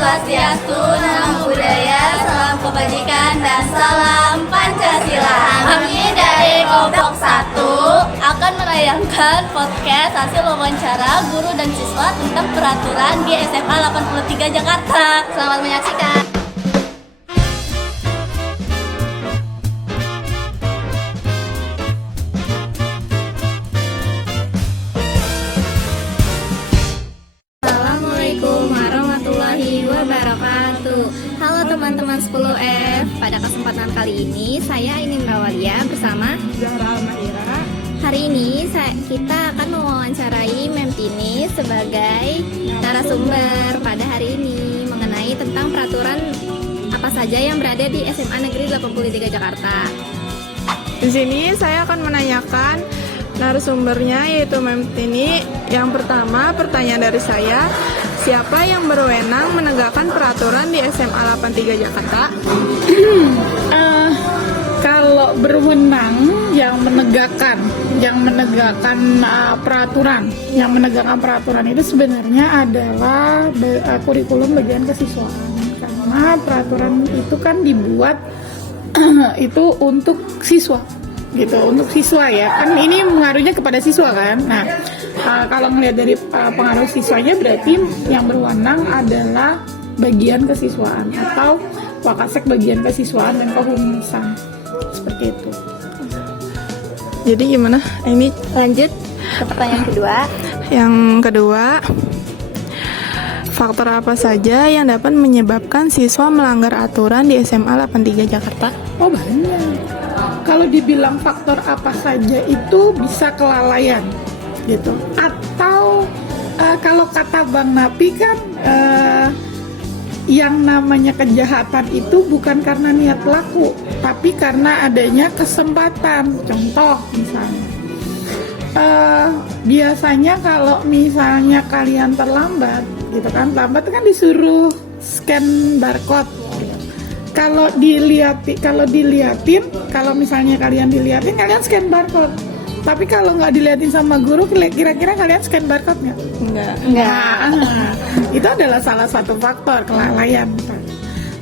Swastiastu, Namo Buddhaya, salam kebajikan dan salam Pancasila. Kami dari kelompok 1 akan menayangkan podcast hasil wawancara guru dan siswa tentang peraturan di SMA 83 Jakarta. Selamat menyaksikan. Assalamualaikum warahmatullahi wabarakatuh. Halo teman-teman 10F. Pada kesempatan kali ini saya Inin Rawalia bersama Zahra Almahira. hari ini kita akan mewawancarai Memtini sebagai narasumber pada hari ini mengenai tentang peraturan apa saja yang berada di SMA Negeri 83 Jakarta. Di sini saya akan menanyakan narasumbernya yaitu Memtini. Yang pertama, pertanyaan dari saya, siapa yang berwenang menegakkan peraturan di SMA 83 Jakarta? Kalau berwenang yang menegakkan peraturan itu sebenarnya adalah kurikulum bagian kesiswaan, karena peraturan itu kan dibuat itu untuk siswa gitu, untuk siswa ya kan, ini mengaruhnya kepada siswa kan. Nah, kalau melihat dari pengaruh siswanya, berarti yang berwenang adalah bagian kesiswaan atau Wakasek bagian kesiswaan dan kehumasan, seperti itu. Jadi gimana? Ini Lanjut ke pertanyaan kedua. yang kedua, faktor apa saja yang dapat menyebabkan siswa melanggar aturan di SMA 83 Jakarta? Oh, banyak. Kalau dibilang faktor apa saja itu bisa kelalaian gitu. Atau kalau kata Bang Napi kan yang namanya kejahatan itu bukan karena niat pelaku, tapi karena adanya kesempatan. Contoh misalnya, biasanya kalau misalnya kalian terlambat gitu kan, lambat kan disuruh scan barcode. Kalau misalnya kalian diliatin, kalian scan barcode. Tapi kalau nggak diliatin sama guru, kira-kira kalian scan barcode nggak? Nggak. Itu adalah salah satu faktor kelalaian.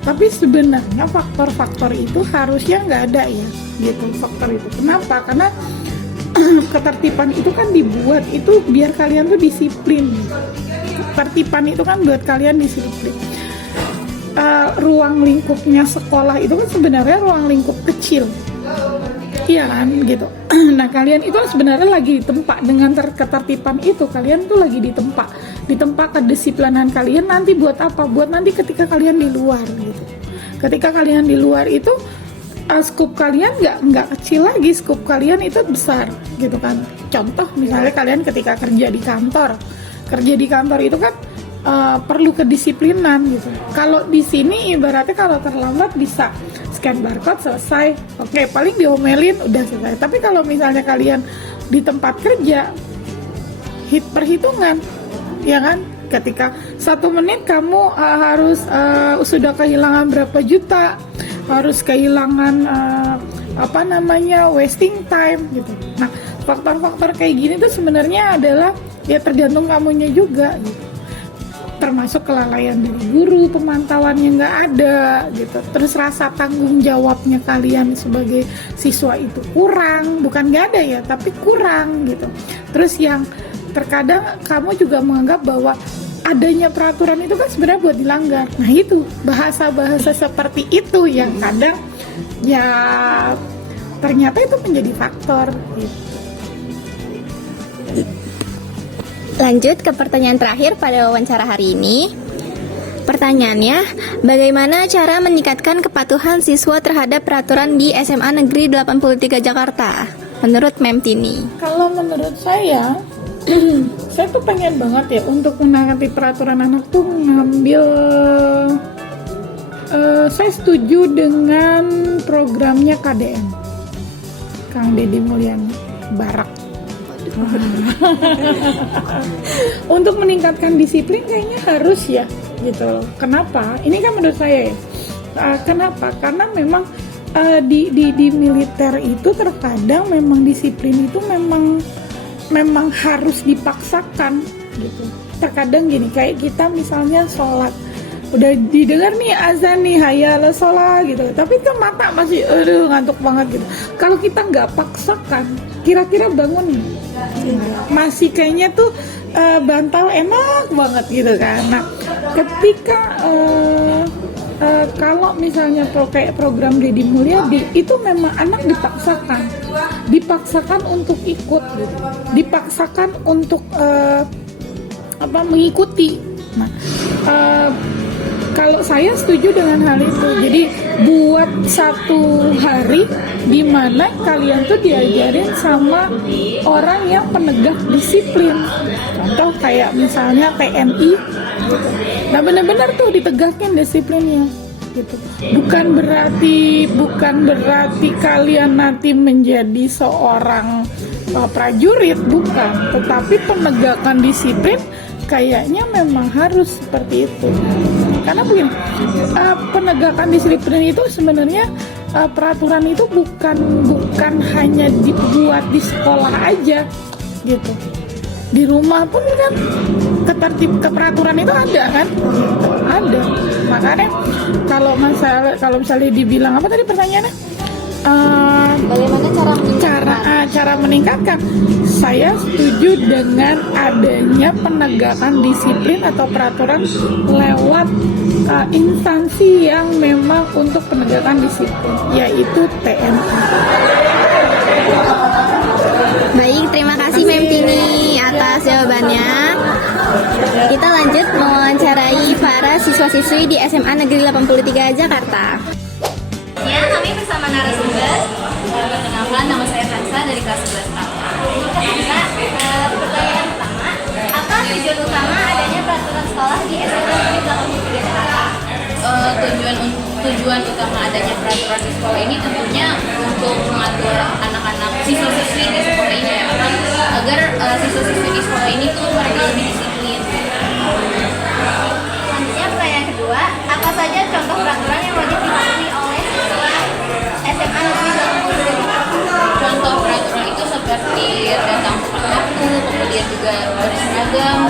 Tapi sebenarnya faktor-faktor itu harusnya nggak ada ya, gitu faktor itu. Kenapa? Karena ketertiban itu kan dibuat itu biar kalian tuh disiplin. Ketertiban itu kan buat kalian disiplin. Ruang lingkupnya sekolah itu kan sebenarnya ruang lingkup kecil. Iya kan, gitu. Nah, kalian itu sebenarnya lagi ditempa dengan ketertiban itu. Kalian tuh lagi ditempa kedisiplinan kalian nanti buat apa? Buat nanti ketika kalian di luar, gitu. Ketika kalian di luar itu, skup kalian nggak kecil lagi, skup kalian itu besar, gitu kan. Contoh, misalnya kalian ketika kerja di kantor itu kan perlu kedisiplinan, gitu. Kalau di sini ibaratnya kalau terlambat bisa scan barcode selesai, oke, paling diomelin udah selesai. Tapi kalau misalnya kalian di tempat kerja, perhitungan, ya kan, ketika 1 menit kamu harus sudah kehilangan berapa juta, harus kehilangan wasting time gitu. Nah, faktor-faktor kayak gini tuh sebenarnya adalah ya tergantung kamunya juga gitu. Termasuk kelalaian dari guru, pemantauannya nggak ada gitu. Terus rasa tanggung jawabnya kalian sebagai siswa itu kurang, bukan nggak ada ya, tapi kurang gitu. Terus yang terkadang kamu juga menganggap bahwa adanya peraturan itu kan sebenarnya buat dilanggar. Nah, itu bahasa-bahasa seperti itu yang kadang ya ternyata itu menjadi faktor gitu. Lanjut ke pertanyaan terakhir pada wawancara hari ini. Pertanyaannya, bagaimana cara meningkatkan kepatuhan siswa terhadap peraturan di SMA Negeri 83 Jakarta? Menurut Memtini. Kalau menurut saya, saya tuh pengen banget ya untuk menanggapi peraturan anak tuh ngambil. Saya setuju dengan programnya KDM, Kang Deddy Mulyana, Barak. Untuk meningkatkan disiplin kayaknya harus ya gitu. Kenapa? Ini kan menurut saya ya. Kenapa? Karena memang di militer itu terkadang memang disiplin itu memang harus dipaksakan gitu. Terkadang gini, kayak kita misalnya sholat udah didengar nih azan nih hayal sholat gitu, tapi kan mata masih ngantuk banget gitu. Kalau kita nggak paksakan, kira-kira bangun masih kayaknya tuh bantal enak banget gitu kan. Nah ketika kalau misalnya kayak program Deddy Mulyadi itu memang anak dipaksakan untuk ikut gitu. Dipaksakan untuk mengikuti. Nah kalau saya setuju dengan hal itu. Jadi buat satu hari di mana kalian tuh diajarin sama orang yang penegak disiplin. Contoh kayak misalnya TNI. Nah benar-benar tuh ditegakin disiplinnya. Gitu. Bukan berarti kalian nanti menjadi seorang prajurit, bukan. Tetapi penegakan disiplin kayaknya memang harus seperti itu. Karena begini, penegakan disiplin itu sebenarnya peraturan itu bukan hanya dibuat di sekolah aja gitu. Di rumah pun kan keperaturan itu ada kan? Ada. Makanya kalau misalnya dibilang apa tadi pertanyaannya? Bagaimana cara meningkatkan? Saya setuju dengan adanya penegakan disiplin atau peraturan lewat instansi yang memang untuk penegakan disiplin, yaitu TNI. Baik, terima kasih Mem Tini atas jawabannya. Kita lanjut mewawancarai para siswa-siswi di SMA Negeri 83 Jakarta. Ya, kami bersama narasumber. Perkenalkan, nama saya Kansa dari kelas 11 Prata. Pertanyaan pertama, apa tujuan utama adanya peraturan sekolah di SMA Negeri 83 Jakarta? Tujuan utama adanya peraturan di sekolah ini tentunya untuk mengatur anak-anak siswa-siswi di sekolah ini ya, agar siswa-siswi di sekolah ini tuh mereka lebih disiplin. Selanjutnya pertanyaan kedua, apa saja contoh peraturan yang wajib dipatuhi oleh siswa SMA Negeri 83 Jakarta? Contoh peraturan itu seperti datang tepat waktu, kemudian juga berseragam,